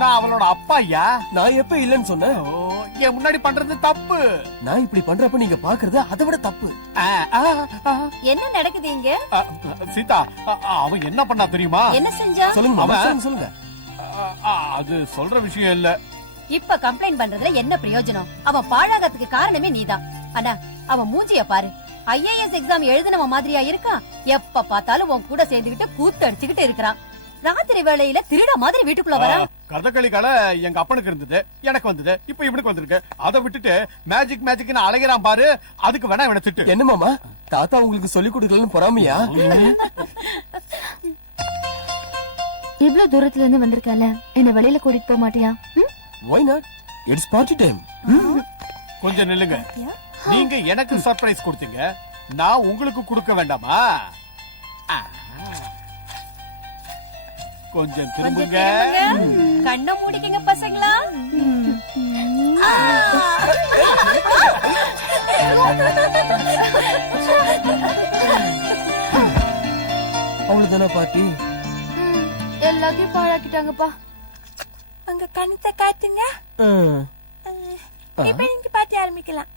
நான் அவளோட அப்பா ஐயா. நான் எப்ப இல்லன்னு சொன்னேன்? என் முன்னாடி பண்றது தப்பு. நான் இப்படி பண்றப்ப நீங்க பாக்குறது அதை விட தப்பு. என்ன நடக்குது இங்க? சீதா, அவன் என்ன பண்ணா தெரியுமா? என்ன செஞ்சா? சொல்லுங்க சொல்லுங்க. அது சொல்ற விஷயம் இல்ல. இப்ப கம்ப்ளைண்ட் பண்றதுல என்ன பிரயோஜனம்? அவன் பாழாங்கறதுக்கு காரணமே நீதான். அண்ணா, அவன் மூஞ்சிய பாரு. IAS எக்ஸாம் எழுதினவ மாதிரியா இருக்கான். எப்ப பார்த்தாலும் உன் கூட சேர்ந்துகிட்டு கூத்து அடிச்சுக்கிட்டு இருக்கிறான். ராத்திரி வேளையில திருட மாதிரி வீட்டுக்குள்ள வர. கதகளி கலை எங்க அப்பனுக்கு இருந்தது, எனக்கு வந்தது, இப்ப இவனுக்கு வந்திருக்கு. அதை விட்டுட்டு மேஜிக் மேஜிக்னு அலைகிறான் பாரு. அதுக்கு வேணா இவனை திட்டு. என்ன மாமா, தாத்தா உங்களுக்கு சொல்லி கொடுக்கலன்னு பொறாமையா? இவ்வளவு தூரத்துல இருந்து வந்திருக்கல, என்ன வெளியில கூட்டிட்டு போக மாட்டியா? Why not? It's party time. கொஞ்சம் நில்லுங்க. நீங்க எனக்கு சர்ப்ரைஸ் கொடுத்தீங்க, நான் உங்களுக்கு கொடுக்க வேண்டாமா? கொஞ்சம் திரும்புங்க. கண்ணை மூடிக்கங்க பசங்களா. அவ்வளவுதானா பாட்டி? எல்லாத்தையும் பாழாக்கிட்டாங்கப்பா. அங்க கணத்தை காட்டுங்க. இப்ப நீங்க பாட்டி ஆரம்பிக்கலாம்.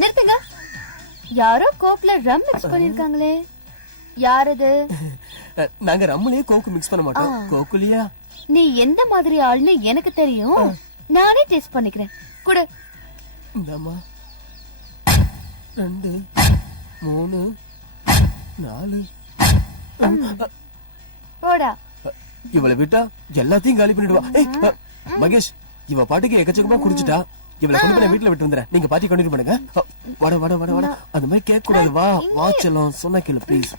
நிறுத்துங்க. யாரோ கோக்ல ரம் மிக்ஸ் பண்ணிருக்காங்களே, யார் அது? நாங்க ரம்முலயே கோக்கு மிக்ஸ் பண்ண மாட்டோம். கோக்குலியா? நீ எந்த மாதிரி ஆள்னு எனக்கு தெரியும். நானே டேஸ்ட் பண்ணிக்கிறேன். குடு. இந்தாமா. 2 3 4. போடா. இவளை விட்டா எல்லாத்தையும் காலி பண்ணிடுவா. மகேஷ், இவ பாட்டுக்கு எக்கச்சக்கமா குடிச்சிட்டா. இவளை கொண்டு போய் வீட்டுல விட்டு வந்துறேன். நீங்க பாட்டி கண்டினியூ பண்ணுங்க. வட வட வட வட. அந்த மாதிரி கேட்க கூடாது. வா வாச்சலாம் சொன்னா கேளு ப்ளீஸ்.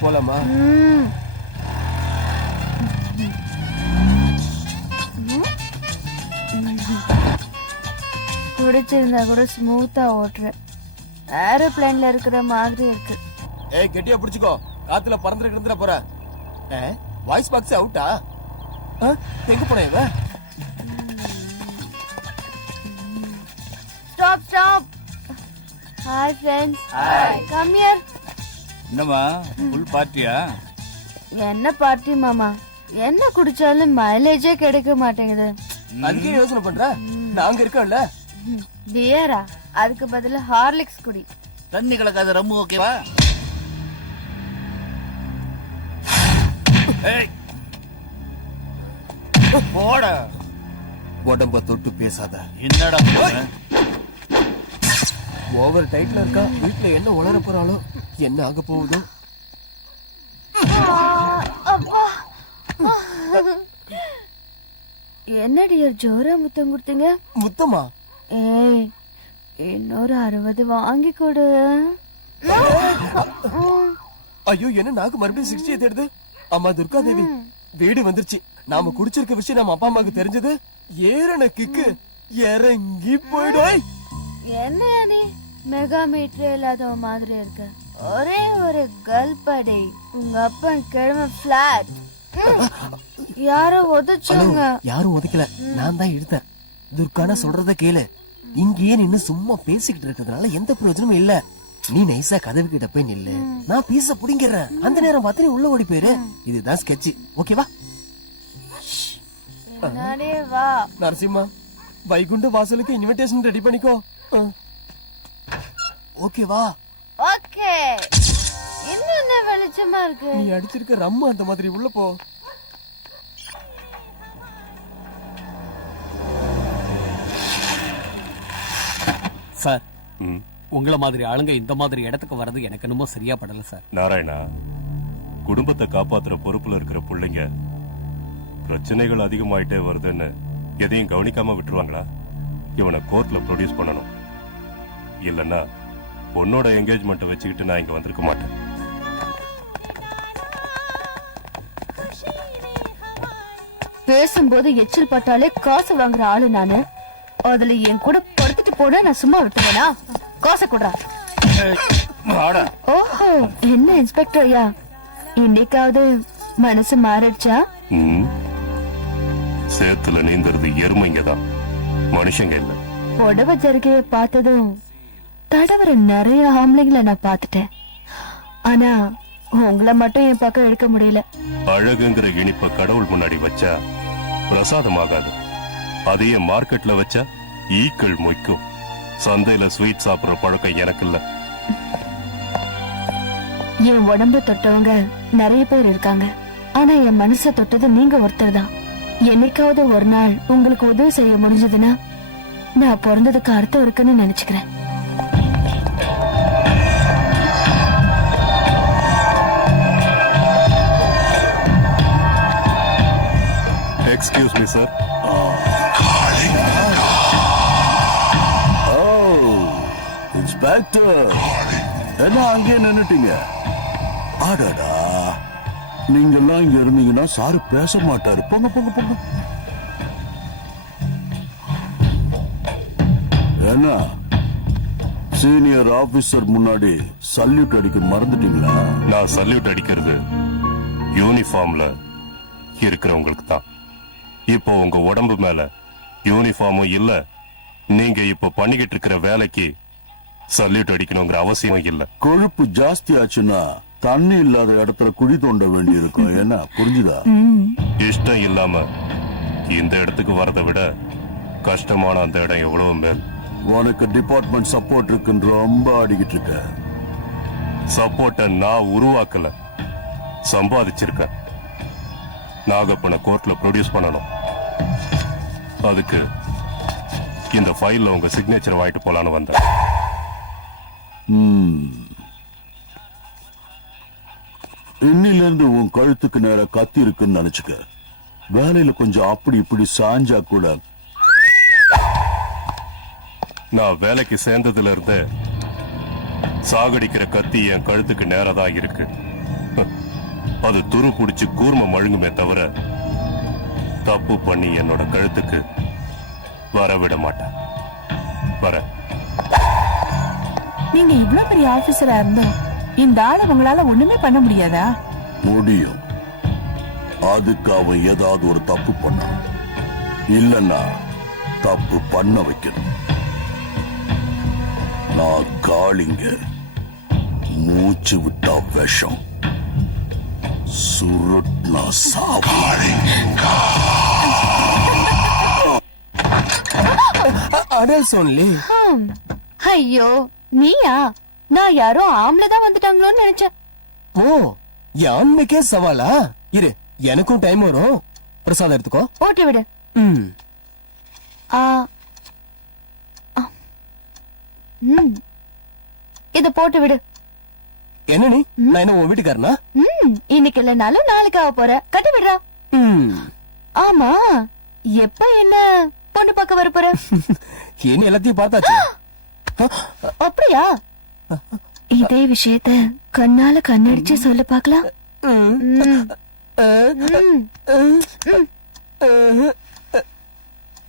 போலாமா? குடிச்சிருந்தா கூட ஸ்மூத்தா ஓட்டுறேன். ஏரோப்ளேன்ல இருக்கிற மாதிரி இருக்கு. ஏய், கெட்டியா பிடிச்சுக்கோ. காத்துல பறந்துட்டு இருந்துற போற. வாய்ஸ் பாக்ஸ் அவுட்டா? எங்க போன இவ? Stop stop. Hi friends. Come here. என்னமா ஃபுல் பார்ட்டியா? என்ன பார்ட்டி மாமா? என்ன குடிச்சாலும் மைலேஜே கிடைக்க மாட்டேங்குது. அதுக்கே யோசனை பண்ற? நாங்க இருக்கோம்ல. பியரா? அதுக்கு பதிலா ஹார்லிக்ஸ் குடி. தண்ணி கலக்காத ரம்மு ஓகேவா? போட. உடம்ப தொட்டு பேசாத. என்னடா ஓவர் டைட்ல இருக்கா. வீட்டுல என்ன உளர போறாளோ, என்ன ஆக போகுதோ. என்னடி ஜோரா முத்தம் கொடுத்தீங்க? முத்தமா? ஏய், இன்னொரு 60 வாங்கி கொடு. ஐயோ, என்ன நாக்கு மறுபடியும் 60 தேடுது. அம்மா துர்கா தேவி, வீடு வந்துருச்சு. நாம குடிச்சிருக்க விஷயம் நம்ம அப்பா அம்மாக்கு தெரிஞ்சது, ஏறன கிக்கு இறங்கி போயிடும். என்ன நீ மெகா மீட்டர் இல்லாத மாதிரி இருக்க. ஒரே ஒரு கல்படை. உங்க அப்பா கிழமை பிளாட். யாரோ உதச்சாங்க. யாரும் உதைக்கல, நான் தான் எடுத்தேன். துர்கானா சொல்றத கேளு. இங்கேயே நின்னு சும்மா பேசிக்கிட்டு இருக்கிறதுனால எந்த பிரயோஜனமும் இல்ல. நீ நைஸா கதவு கிட்ட போய் நில்லு, நான் பீச புடிங்கிறேன். அந்த நேரம் பார்த்து நீ உள்ள ஓடி போயிரு. இதுதான் ஸ்கெட்ச், ஓகேவா? வா நரசிம்மா, வைகுண்ட வாசலுக்கு இன்விடேஷன் ரெடி பண்ணிக்கோ. ஓகேவா? ஓகே. இன்னும் என்ன வெளிச்சமா இருக்கு. நீ அடிச்சிருக்க ரம்மு அந்த மாதிரி உள்ள போ. சார், உங்கள மாதிரி ஆளுங்க இந்த மாதிரி இடத்துக்கு வர்றது எனக்கு என்னமோ சரியா படல சார். நாராயணா, குடும்பத்தை காப்பாத்துற பொறுப்புல இருக்கிற பிள்ளைங்க பிரச்சனைகள் அதிகமாயிட்டே வருதுன்னு எதையும் கவனிக்காம விட்டுருவாங்களா? இவனை கோர்ட்ல ப்ரொடியூஸ் பண்ணணும். இல்லன்னா பொண்ணோட என்கேஜ்மெண்ட்டை வச்சுக்கிட்டு நான் இங்க வந்திருக்க மாட்டேன். பேசும்போது எச்சில் பட்டாலே காசு வாங்குற ஆளு நானு. அதுல என் கூட படுத்துட்டு போனா நான் சும்மா விட்டுவேனா? காசை குடுறா. வாடா. ஓஹோ, என்ன இன்ஸ்பெக்டர் ஐயா, இன்னைக்காவது மனசு மாறிடுச்சா? ம். சேத்துல நீந்துறது எருமைங்கதான், மனுஷங்க இல்ல. புடவை ஜருகைய பார்த்ததும் தடவர நிறைய ஆம்பளைங்களை நான் பார்த்துட்டேன். ஆனா உங்களை மட்டும் என் பக்கம் எடுக்க முடியல. அழகுங்கிற இனிப்ப கடவுள் முன்னாடி வச்சா பிரசாதமாகாது. அதையே மார்க்கெட்ல வச்சா ஈக்கள் மொய்க்கும். சந்தையில ஸ்வீட் சாப்பிடுற பழக்கம் எனக்கு இல்ல. என் உடம்ப தொட்டவங்க நிறைய பேர் இருக்காங்க. ஆனா என் மனசை தொட்டது நீங்க ஒருத்தர் தான். என்னைக்காவது ஒரு நாள் உங்களுக்கு உதவி செய்ய முடிஞ்சதுன்னா நான் பிறந்ததுக்கு அர்த்தம் இருக்குன்னு நினைச்சுக்கிறேன். Excuse me sir. இன்ஸ்பெக்டர், என்ன அங்கே நின்னுட்டீங்க? ஆடாடா, நீங்க எல்லாம் இங்க இருந்தீங்கன்னா சாரு பேச மாட்டாரு. போங்க போங்க போங்க. என்ன சீனியர் ஆபீசர் முன்னாடி சல்யூட் அடிக்க மறந்துட்டீங்களா? நான் சல்யூட் அடிக்கிறது யூனிஃபார்ம்ல இருக்கிறவங்களுக்கு தான். இப்போ உங்க உடம்பு மேல யூனிஃபார்மும் இல்ல, நீங்க இப்ப பண்ணிக்கிட்டு இருக்கிற வேலைக்கு சல்யூட் அடிக்கணுங்கிற அவசியம் இல்ல. கொழுப்பு ஜாஸ்தி ஆச்சுன்னா தண்ணி இல்லாத இடத்துல குழி தோண்ட வேண்டி இருக்கும். என்ன புரிஞ்சுதா? இஷ்டம் இல்லாம இந்த இடத்துக்கு வரதை விட கஷ்டமான அந்த இடம் எவ்வளவு மேல். உனக்கு டிபார்ட்மெண்ட் சப்போர்ட் இருக்குன்னு ரொம்ப ஆடிக்கிட்டு இருக்க. சப்போர்ட்ட நான் உருவாக்கல, சம்பாதிச்சிருக்கேன். நாகப்பனை கோர்ட்ல ப்ரொடியூஸ் பண்ணணும். அதுக்கு இந்த ஃபைல்ல உங்க சிக்னேச்சர் வாங்கிட்டு போலான்னு வந்தேன். இன்னில இருந்து உன் கழுத்துக்கு நேர கத்தி இருக்குன்னு நினைச்சுக்க. வேலையில கொஞ்சம் அப்படி இப்படி சாஞ்சா கூட. நான் வேலைக்கு சேர்ந்ததுல இருந்து சாகடிக்கிற கத்தி என் கழுத்துக்கு நேரதான் இருக்கு. அது துரு புடிச்சு கூர்ம மழுங்குமே தவிர தப்பு பண்ணி என்னோட கழுத்துக்கு வரவிட மாட்டேன். வர நீங்க இவ்ளோ பெரிய ஆபீசரா இருந்தோம் இந்த ஆளை உங்களால ஒண்ணுமே பண்ண முடியாதா? முடியும். அதுக்கு அவன் ஏதாவது ஒரு தப்பு பண்ணணும், இல்லன்னா தப்பு பண்ண வைக்கணும். நான் காளிங்க, மூச்சு விட்டா விஷம், சுருட்னா சாவு. Adults only. ஐயோ நீயா? நான் யாரோ ஆம்பளைதான் வந்துட்டாங்களோன்னு நினைச்சேன். ஓ, யான்மைக்கே சவாலா? இரு, எனக்கும் டைம் வரும். பிரசாதம் எடுத்துக்கோ. ஓட்டி விடு. ம். ஆ. இத போட்டு விடு. என்ன நீ? நான் என்ன உன் வீட்டுக்காரனா? இன்னைக்கு இல்லைனாலும் நாளைக்கு ஆக போற. கட்டி விடுறா. ஆமா, எப்ப என்ன பொண்ணு பார்க்க வர போற? என்ன எல்லாத்தையும் பார்த்தாச்சு. அப்படியா? இதே விஷயத்த கண்ணால கண்ணடிச்சு சொல்ல பாக்கலாம்.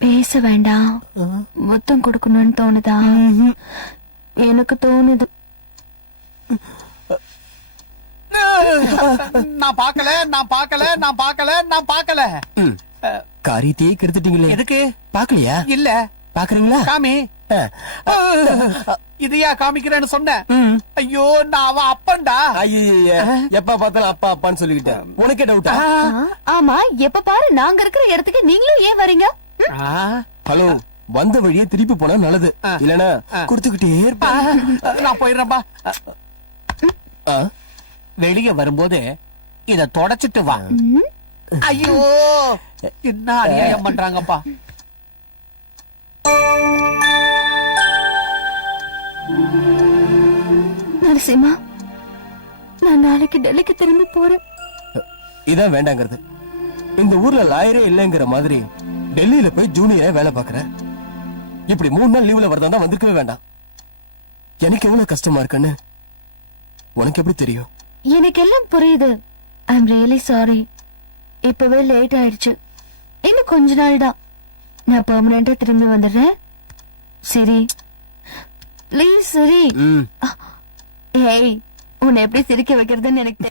பேச வேண்டாம், முத்தம் கொடுக்கணும்னு தோணுதா? எனக்கு தோணுது. நான் பார்க்கல, நான் பார்க்கல, நான் பார்க்கல, நான் பார்க்கல. காரியத்தையே கெடுத்துட்டீங்களே. எதுக்கு? பாக்கலையா? இல்ல. பாக்குறீங்களா? காமி. இதையா காமிக்கிறேன்னு சொன்னேன். ஐயோ, நான் அவன் அப்பன்டா. ஐய, எப்ப பார்த்தாலும் அப்பா அப்பான்னு சொல்லிக்கிட்டேன். உனக்கே டவுட்டா? ஆமா, எப்ப பாரு நாங்க இருக்கிற இடத்துக்கு நீங்களும் ஏன் வரீங்க? ஹலோ, வந்த வழியே திருப்பி போனா நல்லது. இல்லனா கொடுத்துக்கிட்டே இருப்பேன். நான் போயிடுறேன்பா. வெளிய வரும்போது இத தொடச்சிட்டு வா. ஐயோ, என்ன அநியாயம் பண்றாங்கப்பா. நரசிம்மா, நான் நாளைக்கு டெல்லிக்கு திரும்பி போறேன். இதான் வேண்டாங்கிறது. இந்த ஊர்ல லாயரே இல்லைங்கிற மாதிரி டெல்லியில போய் ஜூனியரா வேலை பாக்குறேன். இப்படி 3 நாள் லீவ்ல வரதா வந்திருக்கவே வேண்டாம். எனக்கு எவ்வளவு கஷ்டமா இருக்குன்னு உனக்கு எப்படி தெரியும்? எனக்கு எல்லாம் புரியுது. I am really sorry. இப்பவே லேட் ஆயிடுச்சு. இன்னும் கொஞ்ச நாள் தான். நான் பெர்மனண்டா திரும்பி வந்துடுறேன். சரி, ப்ளீஸ் சரி. ம். ஏய், உன்னை எப்படி சிரிக்க வைக்கிறதுன்னு எனக்கு